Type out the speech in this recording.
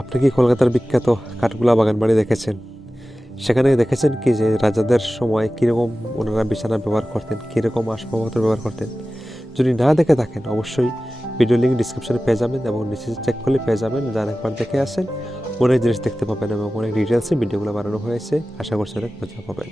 আপনি কি কলকাতার বিখ্যাত কাঠগোলা বাগান বাড়ি দেখেছেন? সেখানে দেখেছেন কি যে রাজাদের সময় কীরকম ওনারা বিছানা ব্যবহার করতেন, কীরকম আসবাবপত্র ব্যবহার করতেন? যদি না দেখে থাকেন অবশ্যই ভিডিও লিঙ্ক ডিসক্রিপশনে পেয়ে যাবেন এবং নিচে চেক করলে পেয়ে যাবেন। যান একবার দেখে আসেন, অনেক জিনিস দেখতে পাবেন এবং অনেক ডিটেলসে ভিডিওগুলো বানানো হয়েছে। আশা করছি অনেক মজা পাবেন।